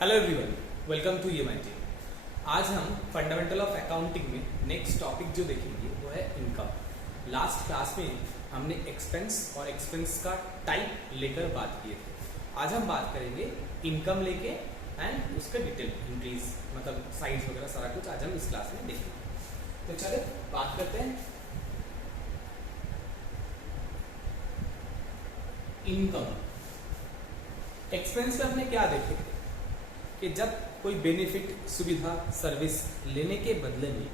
Hello everyone, welcome to ये माई T. आज हम फंडामेंटल ऑफ अकाउंटिंग में नेक्स्ट टॉपिक जो देखेंगे वो है इनकम। लास्ट क्लास में हमने एक्सपेंस और एक्सपेंस का टाइप लेकर बात किए थे। आज हम बात करेंगे इनकम लेके एंड उसका डिटेल इंक्रीज मतलब साइज वगैरह सारा कुछ आज हम इस क्लास में देखेंगे। तो चलिए बात करते हैं इनकम। एक्सपेंस में हमने क्या देखे थे कि जब कोई बेनिफिट सुविधा सर्विस लेने के बदले में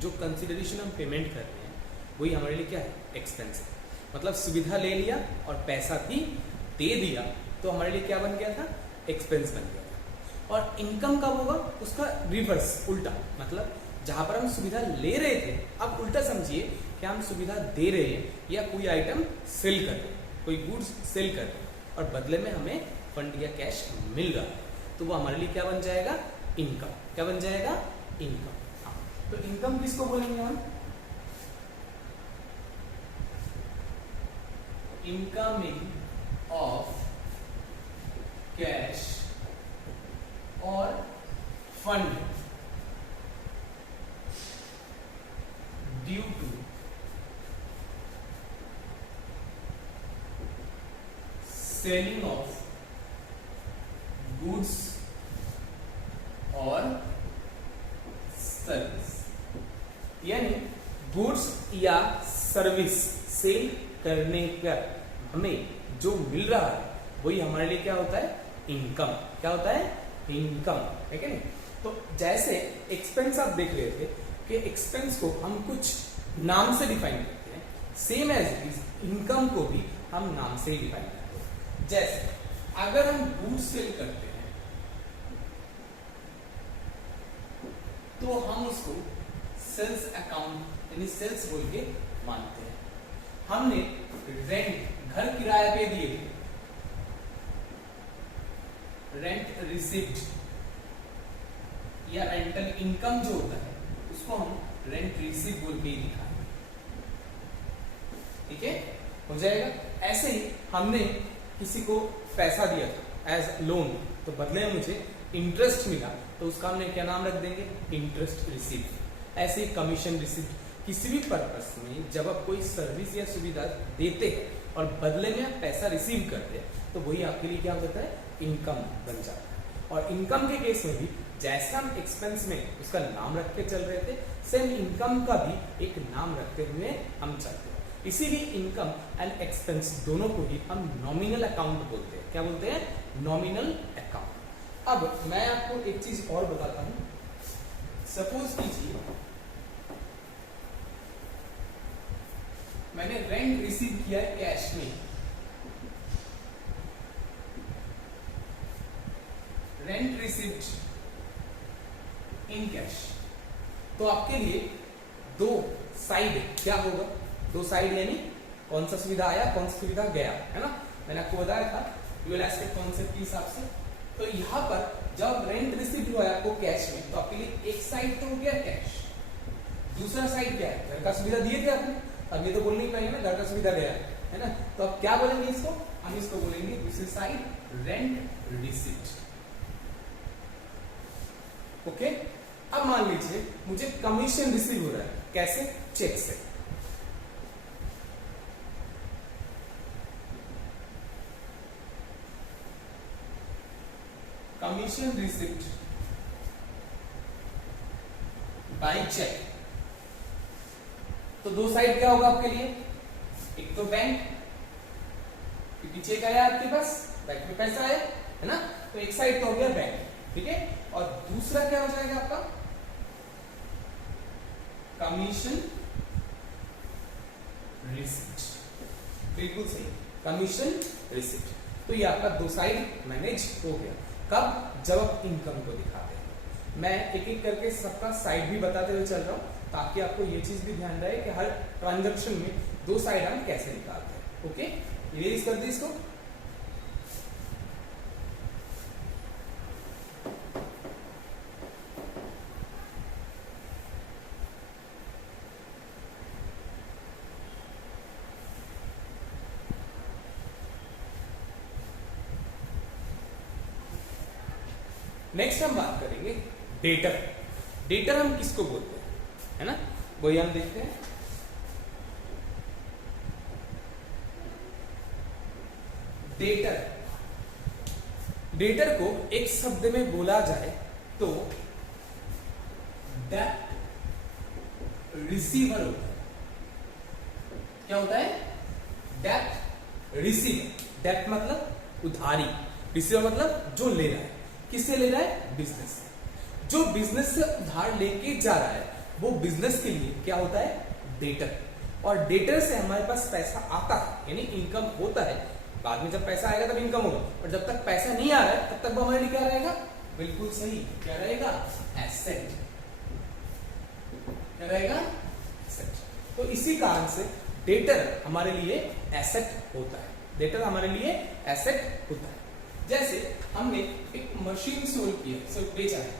जो कंसिडरेशन हम पेमेंट कर रहे हैं वही हमारे लिए क्या है, एक्सपेंस है। मतलब सुविधा ले लिया और पैसा भी दे दिया तो हमारे लिए क्या बन गया था, एक्सपेंस बन गया था। और इनकम कब होगा, उसका रिवर्स उल्टा, मतलब जहां पर हम सुविधा ले रहे थे अब उल्टा समझिए कि हम सुविधा दे रहे हैं या कोई आइटम सेल कर रहे हैं, कोई गुड्स सेल कर रहे हैं और बदले में हमें फंड या कैश मिल रहा है, तो वो हमारे लिए क्या बन जाएगा, इनकम। क्या बन जाएगा, इनकम। हाँ, तो इनकम किसको बोलेंगे हम, इनकमिंग ऑफ कैश और fund due to selling of goods और सर्विस। यानी गुड्स या सर्विस सेल करने पर हमें जो मिल रहा है वही हमारे लिए क्या होता है, इनकम। क्या होता है, इनकम, है कि नहीं। तो जैसे एक्सपेंस आप देख रहे थे कि एक्सपेंस को हम कुछ नाम से डिफाइन करते हैं, same as it is income को भी हम नाम से ही डिफाइन करते हैं। जैसे अगर हम गुड्स सेल करते हैं तो हम उसको सेल्स अकाउंट यानी सेल्स बोल के मानते हैं। हमने रेंट घर किराए पे दिए थे, रेंट रिसिप्ट या रेंटल इनकम जो होता है उसको हम रेंट रिसिप्ट बोल के ही दिखाएंगे। ठीक है, हो जाएगा। ऐसे ही हमने किसी को पैसा दिया था एज लोन, तो बदले में मुझे इंटरेस्ट मिला तो उसका हमने क्या नाम रख देंगे, इंटरेस्ट रिसिप्ट। ऐसे ही कमीशन रिसिप्ट, किसी भी पर्पस में जब आप कोई सर्विस या सुविधा देते हैं और बदले में आप पैसा रिसीव करते हैं तो वही आपके लिए क्या होता है, इनकम बन जाता है। और इनकम के केस में भी जैसा हम एक्सपेंस में उसका नाम रख के चल रहे थे, सेम इनकम का भी एक नाम रखते हुए हम चलते हैं। इसीलिए इनकम एंड एक्सपेंस दोनों को ही हम नॉमिनल अकाउंट बोलते हैं। क्या बोलते हैं, नॉमिनल अकाउंट। अब मैं आपको एक चीज और बताता हूं। सपोज कीजिए मैंने रेंट रिसीव किया है कैश में, रेंट रिसीव्ड इन कैश, तो आपके लिए दो साइड क्या होगा, दो साइड यानी कौन सा सुविधा आया कौन सा सुविधा गया, है ना। मैंने आपको बताया था ड्यूअल एस्पेक्ट कॉन्सेप्ट के हिसाब से। तो यहां पर जब रेंट रिसीव हुआ है आपको कैश में, तो आपके लिए एक साइड तो हो गया कैश, दूसरा साइड क्या है, घर का सुविधा दिए थे आपने, अब ये तो बोल नहीं पाएंगे ना, घर का सुविधा गया है ना। तो अब क्या बोलेंगे इसको, हम इसको बोलेंगे दूसरी साइड रेंट रिसीव्ड। ओके। अब मान लीजिए मुझे कमीशन रिसीव हो रहा है, कैसे, चेक से। कमीशन रिसिप्ट बाय चेक, तो दो साइड क्या होगा आपके लिए, एक तो बैंक, क्योंकि चेक आया आपके पास, बैंक में पैसा आया, है ना। तो एक साइड तो हो गया बैंक, ठीक है। और दूसरा क्या हो जाएगा आपका, कमीशन रिसिप्ट। बिल्कुल सही, कमीशन रिसिप्ट। तो ये आपका दो साइड मैनेज हो गया। कब, जब आप इनकम को दिखाते हैं। मैं एक एक करके सबका साइड भी बताते हुए चल रहा हूं ताकि आपको ये चीज भी ध्यान रहे कि हर ट्रांजैक्शन में दो साइड हम कैसे निकालते हैं। ओके, इरेज कर दी इसको। नेक्स्ट हम बात करेंगे डेटर। डेटर हम किसको बोलते हैं, है ना, वही हम देखते हैं। डेटर, डेटर को एक शब्द में बोला जाए तो डेट रिसीवर होता है। क्या होता है? Date receiver. डेट मतलब उधारी, रिसीवर मतलब जो ले रहा है। किससे ले रहा है? बिजनेस से। जो बिजनेस से उधार लेके जा रहा है वो बिजनेस के लिए क्या होता है? डेटर। और डेटर से हमारे पास पैसा आता है, यानी इनकम होता है। बाद में जब पैसा आएगा तब इनकम होगा, और जब तक पैसा नहीं आ रहा है तब तक वो हमारे लिए क्या रहेगा? बिल्कुल सही, क्या रहेगा? एसेट। क्या रहेगा? एसेट। तो इसी कारण से डेटर हमारे लिए एसेट होता है। डेटर हमारे लिए एसेट होता है। जैसे हमने एक मशीन सोल्ड किया, सिर्फ बेचा है,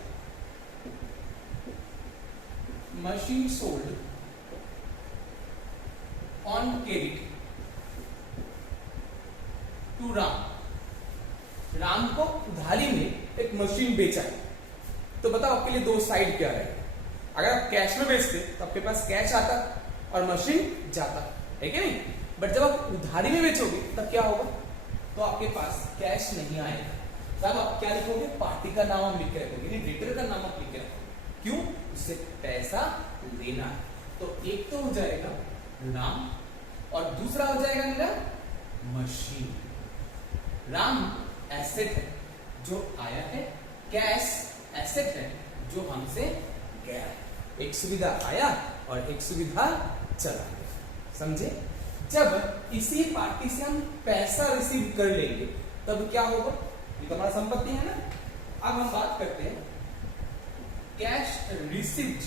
machine sold on credit to Ram. Ram को उधारी में एक मशीन बेचा है। तो बताओ आपके लिए दो साइड क्या रहेगा? अगर आप कैश में बेचते तो आपके पास कैश आता और मशीन जाता, है कि नहीं? बट जब आप उधारी में बेचोगे तब क्या होगा? तो आपके पास कैश नहीं आएगा। तब आप क्या लिखोगे? पार्टी का नाम आप लिख के रखोगे, यानी डेटर का नाम आप लिख के रखोगे। क्यों? उससे पैसा लेना है। तो एक तो हो जाएगा राम और दूसरा हो जाएगा मेरा मशीन। राम एसेट है जो आया है, कैश एसेट है जो हमसे गया है। एक सुविधा आया और एक सुविधा चला गया, समझे? जब इसी पार्टी से हम पैसा रिसीव कर लेंगे तब क्या होगा? ये तो हमारा संपत्ति है ना। अब हम बात करते हैं cash received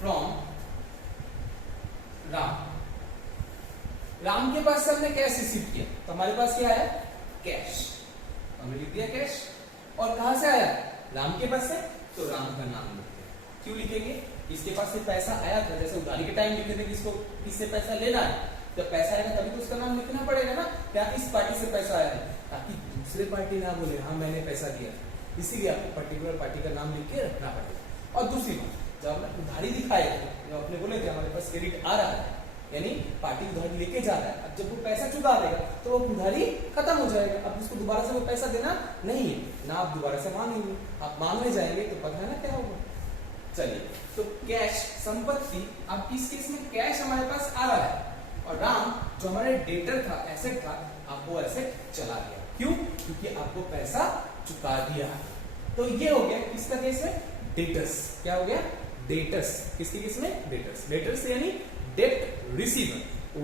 from Ram. Ram के पास से हमने कैश रिसीव किया तो हमारे पास क्या आया? कैश। हमने लिख दिया कैश। और कहां से आया? राम के पास से, तो राम का नाम लिखते हैं। क्यों लिखेंगे? इसके पास से पैसा आया था, जैसे उधारी के टाइम लिखे थे किसको, किससे पैसा लेना है, जब पैसा आएगा तभी तो उसका नाम लिखना पड़ेगा ना, क्या इस पार्टी से पैसा आया है, ताकि दूसरे पार्टी ना बोले हाँ मैंने पैसा दिया। इसीलिए आपको पर्टिकुलर पार्टी का नाम लिख के रखना पड़ेगा। और दूसरी बात, जब हमने उधारी दिखाए थे, जब अपने बोले थे हमारे पास क्रेडिट आ रहा है, यानी पार्टी उधारी लेके जा रहा है, अब जब वो पैसा चुका देगा तो वो उधारी खत्म हो जाएगा। अब उसको दोबारा से वो पैसा देना नहीं है ना, आप दोबारा से मांगेंगे। आप मांगने जाएंगे तो पता है ना क्या होगा। चलिए, तो कैश संपत्ति, अब इस केस में कैश हमारे पास आ रहा है और राम जो हमारे डेटर था, एसेट था, अब वो एसेट चला गया। क्यों? क्योंकि आपको पैसा चुका दिया है। तो ये हो गया किसका केस है? डेटर्स। क्या हो गया? डेटर्स। किसके केस में? डेटर्स। डेटर्स यानी डेट रिसीवर,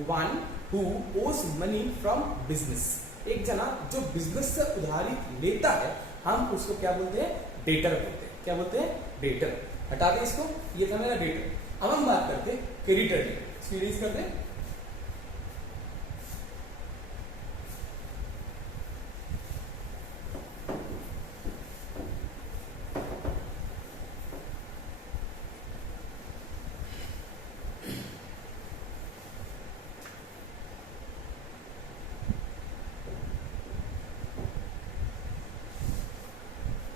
वन हु ओस मनी फ्रॉम बिजनेस। एक जना जो बिजनेस से उधारी लेता है, हम उसको क्या बोलते हैं? डेटर बोलते हैं। क्या बोलते हैं? डेटर। हटा दें इसको, ये था मेरा डेटर। अब हम बात करते हैं क्रेडिटर की। इसको रिलीज करते हैं।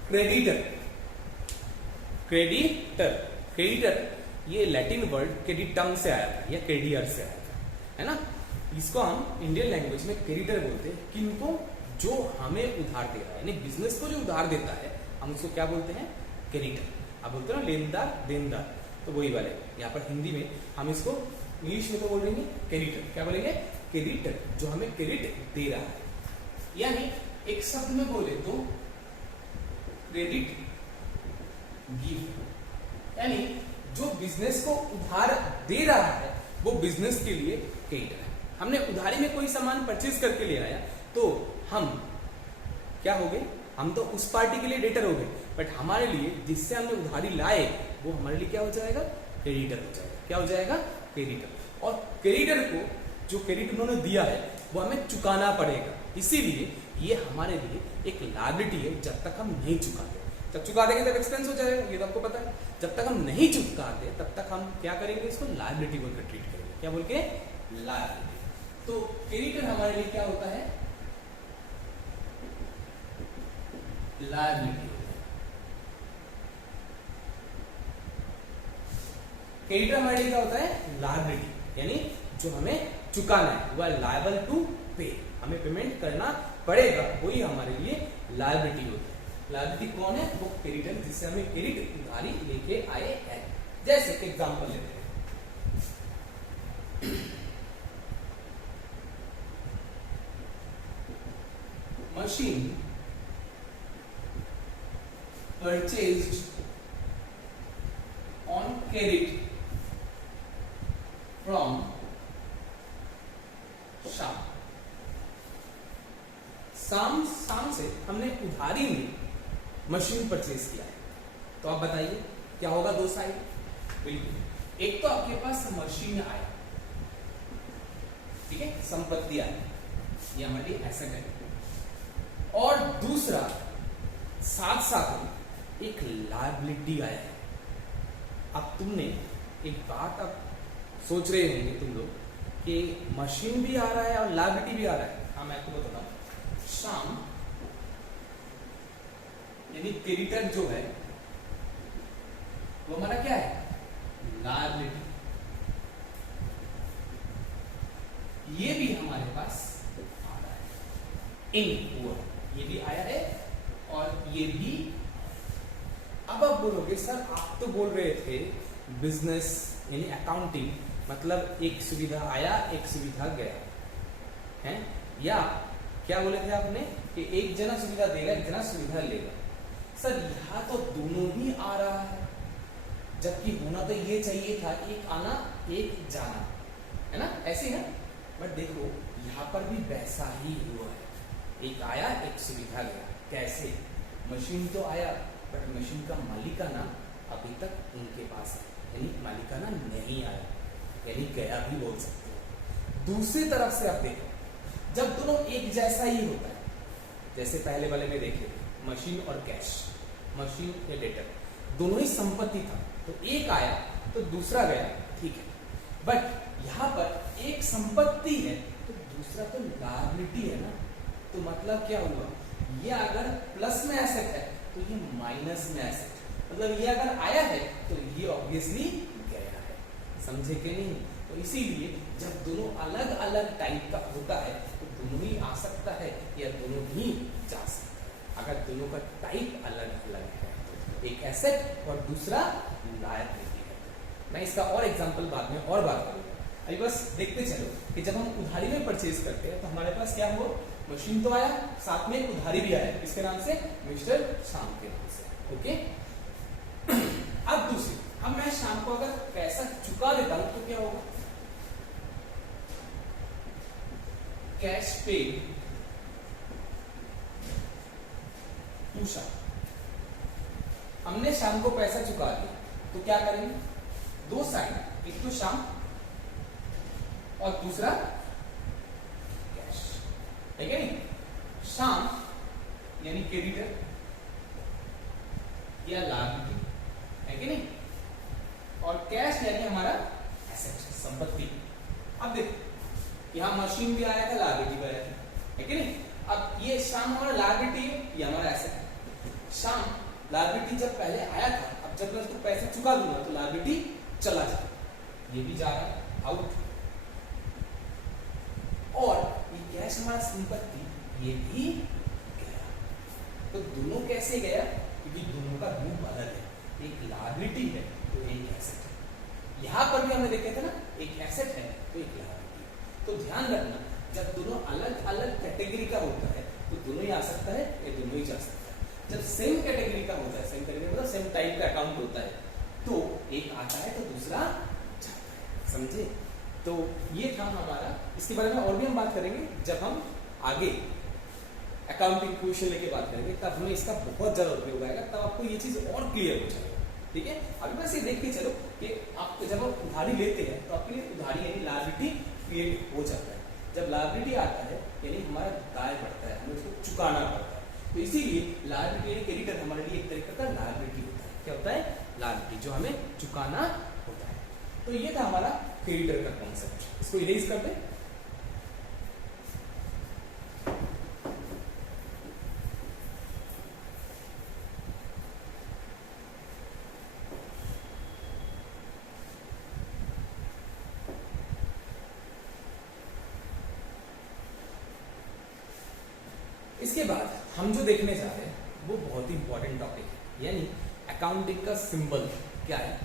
क्रेडिटर। क्रेडिटर, क्रेडिटर ये लैटिन वर्ड क्रेडिटम से आया था या क्रेडियर से आया था, है ना। इसको हम इंडियन लैंग्वेज में क्रेडिटर बोलते हैं। किनको? जो हमें उधार दे रहा है, यानी बिजनेस को जो उधार देता है, हम उसको क्या बोलते हैं? क्रेडिटर। आप बोलते हो ना लेनदार देनदार, तो वही वाले। यहाँ पर हिंदी में हम इसको, इंग्लिश में तो बोल देंगे क्रेडिटर। क्या बोलेंगे? क्रेडिटर, जो हमें क्रेडिट दे रहा है। यानी एक शब्द में बोले तो क्रेडिट गिव, यानी जो बिजनेस को उधार दे रहा है वो बिजनेस के लिए क्रेडिटर है। हमने उधारी में कोई सामान परचेज करके ले आया तो हम क्या हो गए? हम तो उस पार्टी के लिए डेटर हो गए, बट हमारे लिए जिससे हमने उधारी लाए वो हमारे लिए क्या हो जाएगा? क्रेडिटर हो जाएगा। क्या हो जाएगा? क्रेडिटर। और क्रेडिटर को जो क्रेडिट उन्होंने दिया है वो हमें चुकाना पड़ेगा। इसीलिए ये हमारे लिए एक लायबिलिटी है जब तक हम नहीं चुकाते। जब चुका देंगे तब एक्सपेंस हो जाएगा, ये तो आपको पता है। जब तक हम नहीं चुकाते तब तक हम क्या करेंगे? इसको लायबिलिटी बोलकर ट्रीट करेंगे। क्या बोल के? लायबिलिटी। तो क्रेडिटर हमारे लिए क्या होता है? लायबिलिटी होता है। क्रेडिटर हमारे लिए क्या होता है? लायबिलिटी, यानी जो हमें चुकाना है, वो है लायबल टू पे, हमें पेमेंट करना पड़ेगा, वही हमारे लिए लायबिलिटी होता है। लायबिलिटी कौन है? वो क्रेडिटर, जिससे हमें क्रेडिट उधारी लेके आए हैं। जैसे एग्जांपल लेते हैं, machine purchased on credit from शाम से हमने उधारी में मशीन परचेज किया है। तो आप बताइए क्या होगा? दो साइड, बिल्कुल। एक तो आपके पास मशीन आया, ठीक है, संपत्ति आई, ये हमारी एसेट है, और दूसरा साथ साथ एक लायबिलिटी आया है। अब तुमने एक बात अब सोच रहे होंगे तुम लोग कि मशीन भी आ रहा है और लायबिलिटी भी आ रहा है। हाँ, मैं आपको बताता हूं, शाम यानी क्रेडिटर जो है वो हमारा क्या है? लायबिलिटी। ये भी हमारे पास आ रहा है, इन हुआ, ये भी आया है और ये भी। अब आप बोलोगे सर आप तो बोल रहे थे बिजनेस यानी अकाउंटिंग मतलब एक सुविधा आया एक सुविधा गया है, या क्या बोले थे आपने कि एक जना सुविधा देगा एक जना सुविधा लेगा। सर यहां तो दोनों ही आ रहा है, जबकि होना तो ये चाहिए था एक आना एक जाना, है ना? ऐसे है। बट देखो यहाँ पर भी वैसा ही हुआ है, एक आया एक सुविधा गया। कैसे? मशीन तो आया बट मशीन का मालिकाना अभी तक उनके पास है, यानी मालिकाना नहीं आया, यानी गया भी बोल सकते हो। दूसरी तरफ से आप देखो, जब दोनों एक जैसा ही होता है, जैसे पहले वाले में देखे मशीन और कैश, मशीन या डेटर दोनों ही संपत्ति था, तो एक आया तो दूसरा गया, ठीक है। बट यहाँ पर एक संपत्ति है तो दूसरा तो लायबिलिटी है ना, तो मतलब क्या हुआ? ये अगर प्लस में एसेट है तो ये माइनस में एसेट, मतलब ये अगर आया है तो ये ऑब्वियसली गया है। समझे कि नहीं? तो इसीलिए जब दोनों अलग अलग टाइप का होता है तो दोनों ही आ सकता है या दोनों ही जा सकता है। अगर दोनों का टाइप अलग अलग है तो एक एसेट और दूसरा लायबिलिटी है। मैं इसका और एग्जांपल बाद में और बात करूंगा। अभी बस देखते चलो कि जब हम उधारी में परचेज करते हैं तो हमारे पास क्या हुआ? मशीन तो आया, साथ में उधारी भी आया, किसके नाम से? मिस्टर शाम के नाम से। ओके। अब दूसरी, अब मैं शाम को अगर पैसा चुका देता हूं तो क्या होगा? कैश पेड टू शाम। हमने शाम को पैसा चुका दिया तो क्या करेंगे? दो साइड, एक तो शाम और दूसरा कैश, ठीक है नहीं? शाम यानी क्रेडिटर या लायबिलिटी, है कि नहीं? और कैश यानी हमारा एसेट, संपत्ति। अब देखो यहां मशीन भी आया था, लायबिलिटी भी आया था, है कि नहीं? अब ये शाम हमारा लायबिलिटी है, ये हमारा एसेट है। शाम लायबिलिटी जब पहले आया था, अब जब मैं उसको पैसा चुका दूंगा तो लायबिलिटी चला जाए, ये भी जा रहा है आउट, और ये कैश हमारा संपत्ति ये भी गया। तो दोनों कैसे गया? क्योंकि दोनों का रूप अलग है, एक लायबिलिटी है तो एक एसेट है। यहां पर भी हमने देखे थे ना, एक एसेट है तो एक लायबिलिटी। तो ध्यान रखना, जब दोनों अलग अलग कैटेगरी का होता है तो दोनों ही आ सकता है या दोनों ही जा सकता है। जब सेम कैटेगरी का होता है, सेम कैटेगरी मतलब सेम टाइप का अकाउंट होता है, तो एक आता है तो दूसरा जाता है। समझे? तो ये था हमारा, इसके बारे में और भी हम बात करेंगे जब हम आगे अकाउंटिंग क्वेश्चन लेके बात करेंगे, तब हमें इसका बहुत ज्यादा उपयोग आएगा, तब आपको ये चीज और क्लियर हो जाएगा। ठीक है? अभी बस ये देख के चलो कि आप जब आप उधारी लेते हैं तो आपके लिए उधारी यानी लायबिलिटी क्रिएट हो जाता है। जब लायबिलिटी आता है यानी हमारा दाय बढ़ता है, हमें उसको चुकाना पड़ता है। तो इसीलिए लायबिलिटी यानी क्रेडिटर हमारे लिए एक तरीके का लायबिलिटी होता है। क्या होता है? लायबिलिटी, जो हमें चुकाना होता है। तो ये था हमारा क्रेडिटर का कॉन्सेप्ट। इसको इरेज कर दें। इसके बाद हम जो देखने जा रहे हैं वो बहुत ही इंपॉर्टेंट टॉपिक है, यानी अकाउंटिंग का सिंबल क्या है।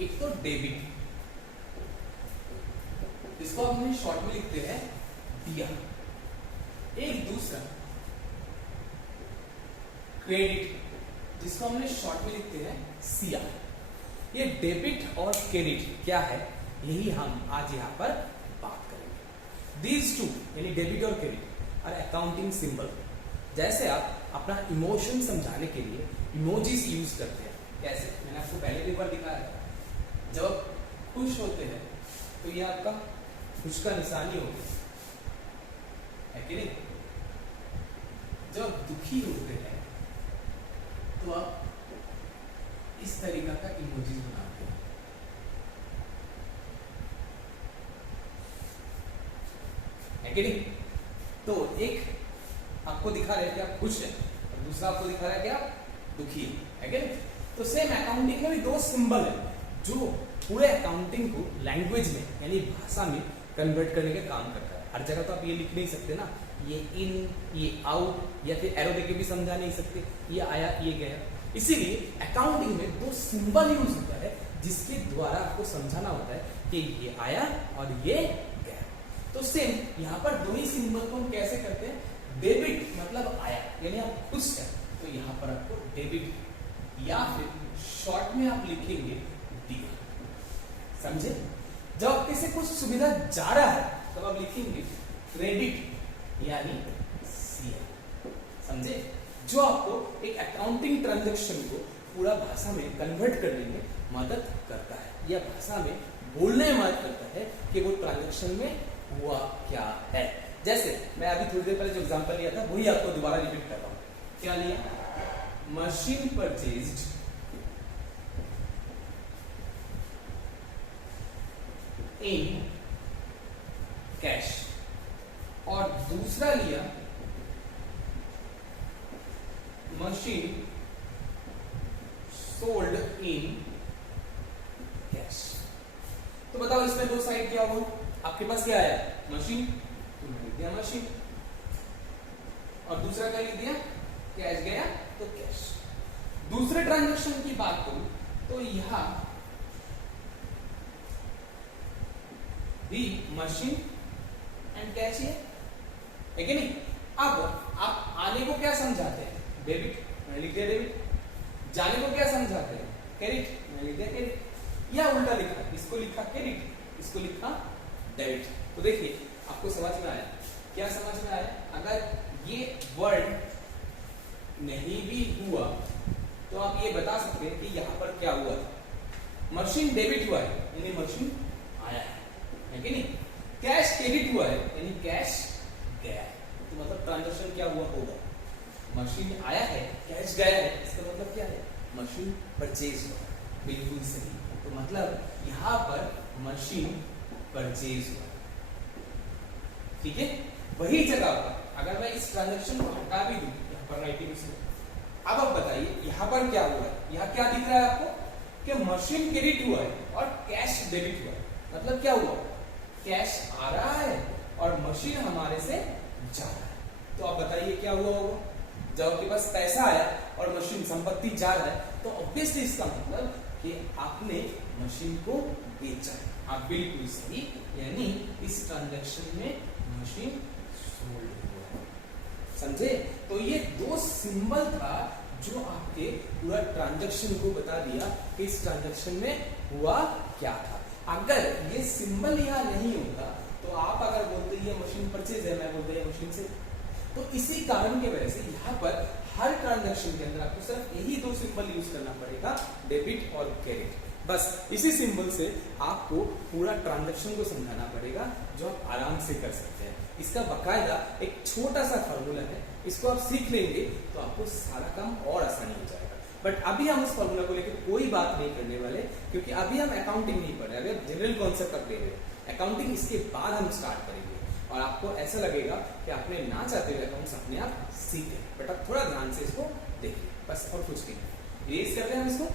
एक तो डेबिट, इसको हमने शॉर्ट में लिखते हैं दिया। एक दूसरा क्रेडिट, जिसको हमने शॉर्ट में लिखते हैं सिया। ये डेबिट और क्रेडिट क्या है, यही हम आज यहाँ पर बात करेंगे। दीज टू यानी डेबिट और क्रेडिट और अकाउंटिंग सिंबल। जैसे आप अपना इमोशन समझाने के लिए इमोजीज यूज करते हैं, कैसे मैंने आपको पहले भी एक बार दिखाया था। जब आप खुश होते हैं तो ये आपका खुश का निशानी होगा, है कि नहीं। जब आप दुखी होते हैं तो आप इस तरीका का इमोजी बनाते हैं, है कि नहीं। तो एक आपको दिखा रहे हैं कि आप खुश हैं और दूसरा आपको दिखा रहा है कि आप दुखी है कि नहीं। तो सेम अकाउंटिंग में भी दो सिंबल है जो पूरे अकाउंटिंग को लैंग्वेज में यानी भाषा में कन्वर्ट करने का काम करता है। हर जगह तो आप ये लिख नहीं सकते ना, ये इन, ये आउट, या फिर एरो देके भी समझा नहीं सकते, ये आया ये गया। इसीलिए अकाउंटिंग में दो सिंबल यूज होता है जिसके द्वारा आपको समझाना होता है कि ये आया और ये गया। तो सेम यहाँ पर दो ही सिंबल को हम कैसे करते हैं, डेबिट मतलब आया यानी आप खुश हैं तो यहाँ पर आपको डेबिट, या फिर शॉर्ट में आप लिखेंगे दिया, समझे। जब आपके से कुछ सुविधा जा रहा है तब आप लिखेंगे क्रेडिट यानी सिया, समझे। जो आपको एक अकाउंटिंग ट्रांजैक्शन को पूरा भाषा में कन्वर्ट करने में मदद करता है, या भाषा में बोलने में मदद करता है कि वो ट्रांजैक्शन में हुआ क्या है। जैसे मैं अभी थोड़ी देर पहले जो एग्जांपल लिया था वही आपको दोबारा रिपीट कर रहा हूं। क्या लिया, मशीन परचेज्ड इन कैश, और दूसरा लिया मशीन सोल्ड इन कैश। तो बताओ इसमें दो साइड क्या हुआ, आपके पास क्या आया मशीन, तो लिख दिया मशीन, और दूसरा क्या लिख दिया कैश गया तो कैश। दूसरे ट्रांजैक्शन की बात करूं तो यहां भी मशीन एंड कैश है कि नहीं। अब आप आने को क्या समझाते हैं, डेबिट, मैंने लिख दिया डेबिट। जाने को क्या समझाते हैं, क्रेडिट, मैंने लिख दिया क्रेडिट। या उल्टा लिखा, इसको लिखा क्रेडिट, इसको लिखा डेबिट। तो देखिए आपको समझ में आया, क्या समझ में आया। अगर ये वर्ड नहीं भी हुआ तो आप ये बता सकते हैं कि यहां पर क्या हुआ था। मशीन डेबिट हुआ है यानी मशीन आया है कि नहीं। कैश क्रेडिट हुआ है यानी कैश गया है। तो मतलब ट्रांजैक्शन क्या हुआ होगा, मशीन आया है कैश गया है, इसका मतलब क्या है मशीन परचेज हुआ। बिल्कुल सही। तो मतलब यहां पर मशीन परचेज हुआ, ठीक है। वही जगह पर अगर मैं इस ट्रांजैक्शन को हटा भी दूं यहां पर राइटिंग से, अब आप बताइए यहां पर क्या हुआ है, यहां क्या दिख रहा है आपको कि मशीन क्रेडिट हुआ है और कैश डेबिट हुआ है। मतलब क्या हुआ, कैश आ रहा है और मशीन हमारे से जा रहा है। तो आप बताइए क्या हुआ होगा, जब आपके पास पैसा आया और मशीन संपत्ति जा रहा है तो ऑब्वियसली इसका मतलब कि आपने मशीन को बेचा है। आप बिल्कुल सही, यानी इस ट्रांजैक्शन में मशीन सोल्ड हुआ है, समझे। तो ये दो सिंबल था जो आपके पूरा ट्रांजैक्शन को बता दिया कि इस ट्रांजैक्शन में हुआ क्या था। अगर ये सिंबल यहाँ नहीं होता तो आप अगर बोलते ये मशीन परचेज है, मैं बोलते हैं मशीन से। तो इसी कारण की वजह से यहाँ पर हर ट्रांजैक्शन के अंदर आपको सिर्फ यही दो सिंबल यूज करना पड़ेगा, डेबिट और क्रेडिट। बस इसी सिंबल से आपको पूरा ट्रांजैक्शन को समझाना पड़ेगा, जो आप आराम से कर सकते हैं। इसका बकायदा एक छोटा सा फॉर्मूला है, इसको आप सीख लेंगे तो आपको सारा काम और आसानी हो जाएगा। बट अभी हम उस फॉर्मूला को लेकर कोई बात नहीं करने वाले, क्योंकि अभी हम अकाउंटिंग नहीं पढ़ रहे, अभी हम जनरल कॉन्सेप्ट आप ले रहे हैं। अकाउंटिंग इसके बाद हम स्टार्ट करेंगे और आपको ऐसा लगेगा कि आपने ना चाहते हुए अकाउंट्स अपने आप सीखे। बट आप थोड़ा ध्यान से इसको देखिए, बस और कुछ नहीं। रेस करते हैं हम इसको।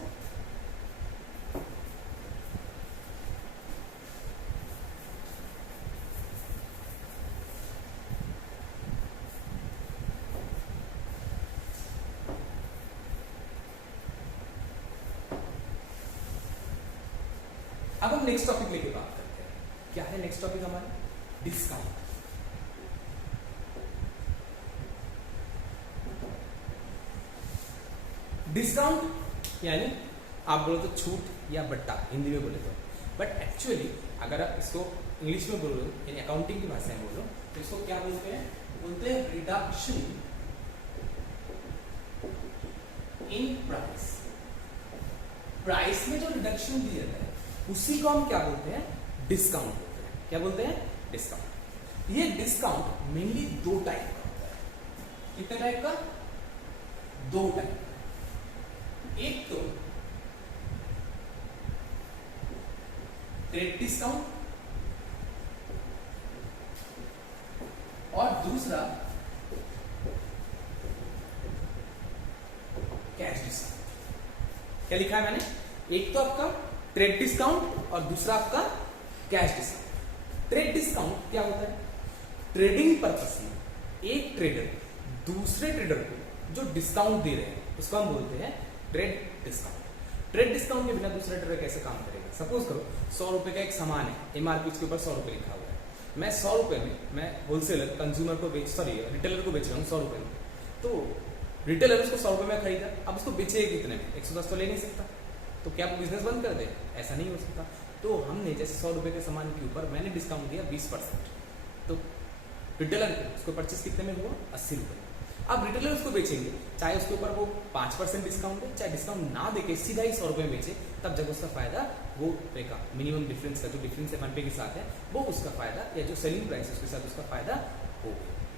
अब हम नेक्स्ट टॉपिक लेके बात करते हैं। क्या है नेक्स्ट टॉपिक हमारा? डिस्काउंट। डिस्काउंट यानी आप बोलो तो छूट या बट्टा, हिंदी में बोले तो, बट एक्चुअली अगर आप इसको इंग्लिश में बोलो यानी अकाउंटिंग की भाषा में बोलो तो इसको क्या बोलते हैं? बोलते हैं रिडक्शन इन प्राइस। प्राइस में जो रिडक्शन दिया जाता है उसी को हम क्या बोलते हैं? डिस्काउंट बोलते हैं। क्या बोलते हैं? डिस्काउंट। ये डिस्काउंट मेनली दो टाइप का होता है। कितने टाइप का? दो टाइप का। एक तो ट्रेड डिस्काउंट और दूसरा कैश डिस्काउंट। क्या लिखा है मैंने? एक तो आपका ट्रेड डिस्काउंट और दूसरा आपका कैश डिस्काउंट। ट्रेड डिस्काउंट क्या होता है? ट्रेडिंग पर्पस में एक ट्रेडर दूसरे ट्रेडर को जो डिस्काउंट दे रहे हैं उसको हम बोलते हैं ट्रेड डिस्काउंट। ट्रेड डिस्काउंट के बिना दूसरा ट्रेडर कैसे काम करेगा? सपोज करो 100 रुपए का एक सामान है, एमआरपी उसके ऊपर 100 रुपए लिखा हुआ है, मैं 100 रुपए में मैं होलसेलर कंज्यूमर को रिटेलर को बेच रहा हूँ 100 रुपए में, तो रिटेलर उसको 100 रुपए में खरीदा, अब उसको बेचेगा कितने में? 110 तो ले नहीं सकता, तो क्या वो बिजनेस बंद कर दे? ऐसा नहीं हो सकता। तो हमने जैसे 100 रुपए के सामान के ऊपर मैंने डिस्काउंट दिया 20%, तो रिटेलर को उसको परचेस कितने में हुआ? 80 रुपए। अब रिटेलर उसको बेचेंगे, चाहे उसके ऊपर वो 5% डिस्काउंट दे, चाहे डिस्काउंट ना देके सीधा ही 100 रुपए में बेचे, तब जब उसका फायदा वो रुपए का मिनिमम डिफरेंस का जो डिफरेंस है 1 रुपए के साथ है वो उसका फायदा या जो सेलिंग प्राइस है उसके साथ उसका फायदा हो,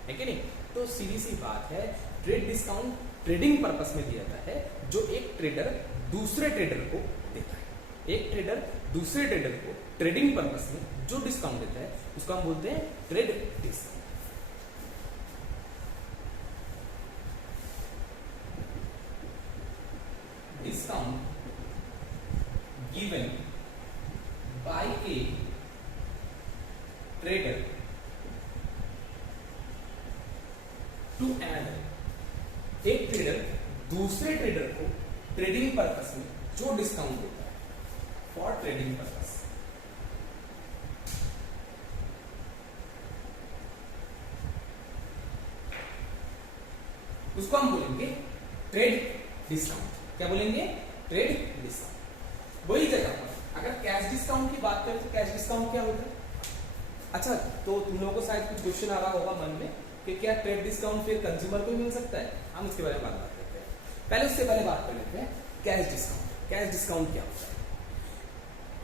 है कि नहीं? तो सीधी सी बात है, ट्रेड डिस्काउंट ट्रेडिंग पर्पस में दिया जाता है जो एक ट्रेडर दूसरे ट्रेडर को देता है। एक ट्रेडर दूसरे ट्रेडर को ट्रेडिंग पर्पस में जो डिस्काउंट देता है उसको हम बोलते हैं trade discount. Discount given by a trader to another। एक ट्रेडर दूसरे ट्रेडर को ट्रेडिंग पर्पस में जो डिस्काउंट देता है फॉर ट्रेडिंग पर्पस। उसको हम बोलेंगे ट्रेड डिस्काउंट। क्या बोलेंगे? Trade discount. वही जगह पर अगर कैश डिस्काउंट की बात करें तो कैश डिस्काउंट क्या होता है? अच्छा, तो तुम लोगों को शायद कुछ क्वेश्चन आ रहा होगा मन में कि क्या ट्रेड डिस्काउंट फिर कंज्यूमर को मिल सकता है? हम उसके बारे में बात करते हैं। पहले उससे पहले बात कर लेते हैं कैश डिस्काउंट। कैश डिस्काउंट क्या होता है?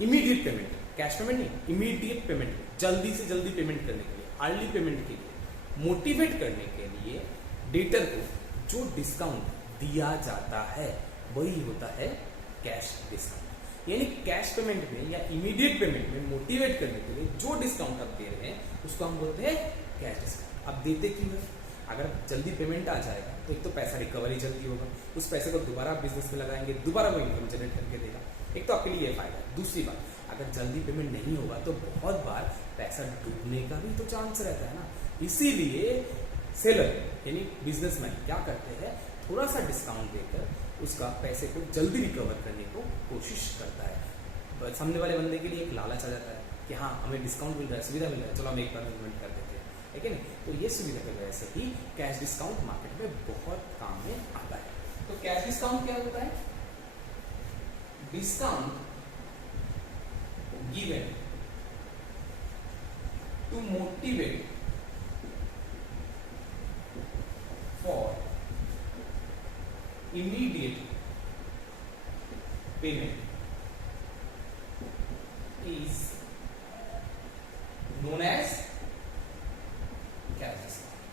इमीडिएट पेमेंट, कैश पेमेंट नहीं, इमीडिएट पेमेंट, जल्दी से जल्दी पेमेंट करने के लिए, अर्ली पेमेंट के लिए, मोटिवेट करने के लिए डेटर को जो डिस्काउंट दिया जाता है वही होता है कैश डिस्काउंट। यानी कैश पेमेंट में या इमीडिएट पेमेंट में मोटिवेट करने के लिए जो डिस्काउंट आप दे रहे हैं उसको हम बोलते हैं कैश डिस्काउंट। अब देते क्यों है? अगर जल्दी पेमेंट आ जाएगा तो एक तो पैसा रिकवरी जल्दी होगा, उस पैसे को दोबारा आप बिजनेस में लगाएंगे, दोबारा वो इनकम जनरेट करके देगा, एक तो आपके लिए ये फायदा है। दूसरी बात, अगर जल्दी पेमेंट नहीं होगा तो बहुत बार पैसा डूबने का भी तो चांस रहता है ना। इसीलिए सेलर यानी बिजनेसमैन क्या करते हैं, थोड़ा सा डिस्काउंट देकर उसका पैसे को जल्दी रिकवर करने को कोशिश करता है। सामने वाले बंदे के लिए एक लालच आ जाता है कि हाँ हमें डिस्काउंट मिल रहा है, सुविधा मिल रहा है, चलो हम एक बार पेमेंट कर देते हैं, है कि नहीं? तो ये सुविधा की वजह से ही कैश डिस्काउंट मार्केट में बहुत काम में आता है। तो कैश डिस्काउंट क्या होता है? Discount given to motivate for immediate payment is known as cash discount।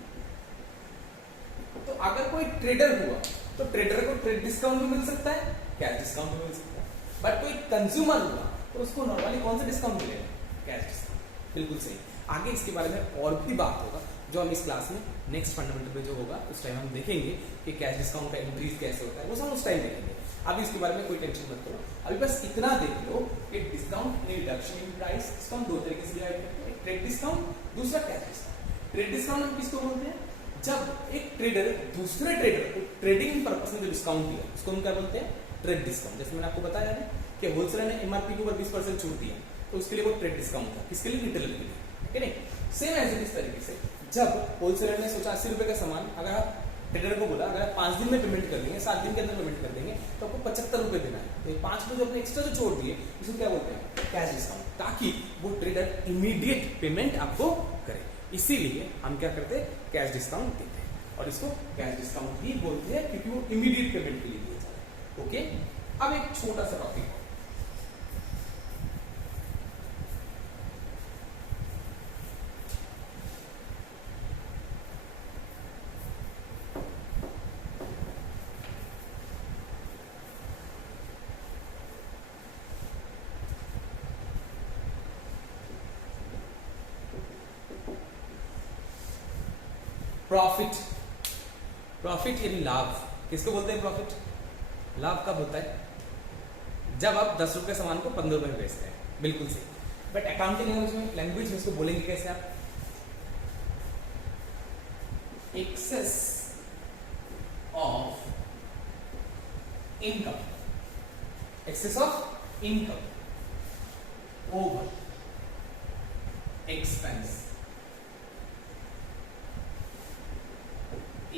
तो अगर कोई ट्रेडर हुआ तो ट्रेडर को ट्रेड डिस्काउंट भी मिल सकता है, कैश डिस्काउंट भी मिल सकता है, बट कोई कंज्यूमर हुआ तो उसको नॉर्मली कौन सा डिस्काउंट मिलेगा? Cash discount. बिल्कुल सही। आगे इसके बारे में और भी बात होगा जो हम इस क्लास में नेक्स्ट फंडामेंटल पे जो होगा उस टाइम हम देखेंगे कि कैश डिस्काउंट का इंक्रीज कैसे होता है, वो सब उस टाइम देखेंगे। अभी इसके बारे में कोई टेंशन मत करो, अभी बस इतना देख लो कि डिस्काउंट रिडक्शन इन प्राइस इसको हम दो तरीके से डिवाइड करते हैं, एक ट्रेड डिस्काउंट, दूसरा कैश डिस्काउंट। ट्रेड डिस्काउंट हम किसको बोलते हैं? जब एक ट्रेडर दूसरे ट्रेडर को ट्रेडिंग पर्पस में जो डिस्काउंट दिया उसको हम क्या बोलते हैं? Trade discount. जैसे मैंने आपको बताया ना कि होलसेलर ने एमआरपी के ऊपर 20% छूट दिया, तो उसके लिए वो ट्रेड डिस्काउंट था। किसके लिए? रिटेलर के लिए, ठीक है नहीं। सेम ऐसे इस तरीके से जब होलसेलर ने सोचा 80 रुपए का सामान, अगर आप ट्रेडर को बोला अगर आप 5 दिन में पेमेंट कर देंगे, 7 दिन के अंदर पेमेंट कर देंगे, तो आपको 75 रुपए देना है। तो 5 रुपए जो अपने एक्स्ट्रा जो छोड़ दिए, इसको क्या बोलते हैं? कैश डिस्काउंट, ताकि वो ट्रेडर इमीडिएट पेमेंट आपको करे। इसीलिए हम क्या करते हैं? कैश डिस्काउंट देते हैं, और इसको कैश डिस्काउंट ही बोलते हैं क्योंकि वो इमीडिएट पेमेंट के लिए दिया जाता है। ओके, अब एक छोटा सा टॉपिक, प्रॉफिट। प्रॉफिट यानी लाभ। किसको बोलते हैं प्रॉफिट? लाभ कब होता है? जब आप 10 रुपए सामान को 15 रुपए में बेचते हैं। बिल्कुल सही। बट अकाउंटिंग लैंग्वेज में इसको बोलेंगे कैसे आप? Excess of income, excess of income over expense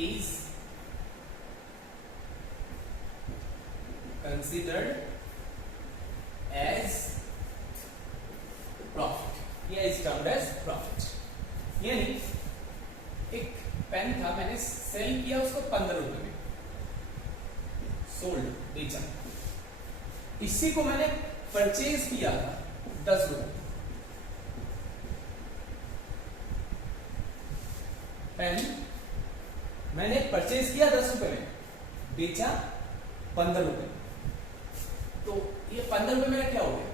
is considered as profit, या is termed as profit। यानी एक पेन था, मैंने सेल किया उसको 15 रुपए में, सोल्ड, बेचा। इसी को मैंने परचेज किया था 10 रुपए। पेन मैंने परचेज किया 10 रुपए में, बेचा 15 रुपए। तो ये 15 रुपए मेरा क्या हो गया?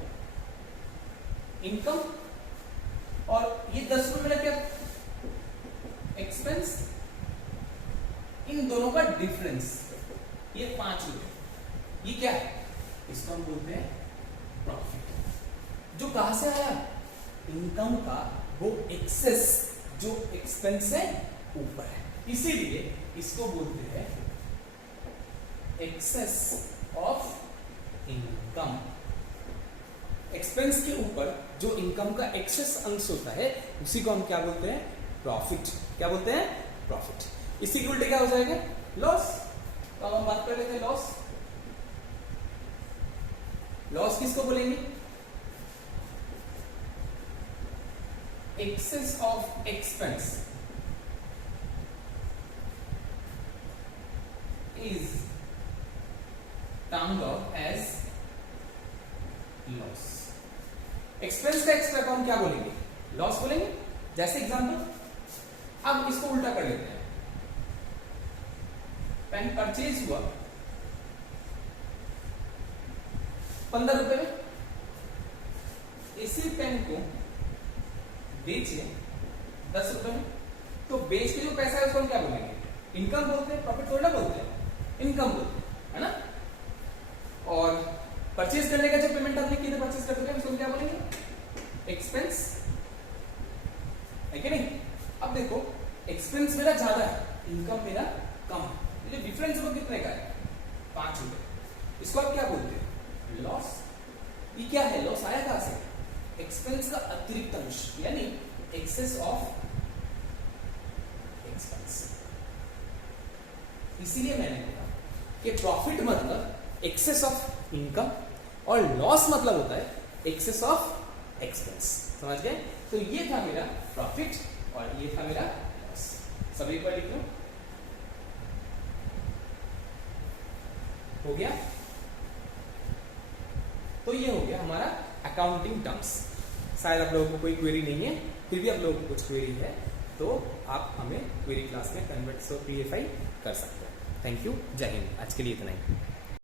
इनकम। और ये 10 रुपए मेरा क्या? एक्सपेंस। इन दोनों का डिफरेंस ये 5 रुपए, ये क्या है? इसको हम बोलते हैं प्रॉफिट। जो कहां से आया? इनकम का वो एक्सेस जो एक्सपेंस से ऊपर है, इसीलिए इसको बोलते हैं एक्सेस ऑफ इनकम। एक्सपेंस के ऊपर जो इनकम का एक्सेस अंश होता है, उसी को हम क्या बोलते हैं? प्रॉफिट। क्या बोलते हैं? प्रॉफिट। इसी के उल्टे क्या हो जाएगा? लॉस। तो हम बात कर लेते हैं लॉस। लॉस किसको बोलेंगे? Excess of expense is termed of as loss। Expense का एक्स्ट्रा को हम क्या बोलेंगे? लॉस बोलेंगे। जैसे एग्जांपल, अब इसको उल्टा कर लेते हैं। पेन परचेज हुआ 15 रुपए में, इसी पेन को बेचे 10 रुपए में। तो बेच के जो पैसा है उसको हम क्या बोलेंगे? इनकम बोलते हैं। प्रॉफिट थोड़ा बोलते हैं, इनकम बोलते हैं, है ना। और परचेज करने का जो पेमेंट आपने किया परचेज करते हैं उसको क्या बोलेंगे? एक्सपेंस, है कि नहीं। अब देखो, एक्सपेंस मेरा ज्यादा है, इनकम मेरा कम है। ये डिफरेंस वो कितने का है? 5 रुपए। इसको आप क्या बोलते हैं? लॉस। ये क्या है? लॉस आया कहां से? एक्सपेंस का अतिरिक्त अंश, यानी एक्सेस ऑफ एक्सपेंस। इसीलिए मैंने कहा कि प्रॉफिट मतलब एक्सेस ऑफ इनकम और लॉस मतलब होता है एक्सेस ऑफ एक्सपेंस। समझ गए? तो ये था मेरा प्रॉफिट और ये था मेरा लॉस। सब एक बार लिख लो। हो गया? तो ये हो गया हमारा अकाउंटिंग टर्म्स। शायद आप लोगों को कोई क्वेरी नहीं है, फिर भी आप लोगों को कुछ क्वेरी है तो आप हमें क्वेरी क्लास में कन्वर्ट PFI कर सकते हो। Thank you. जय हिंद। आज के लिए इतना ही।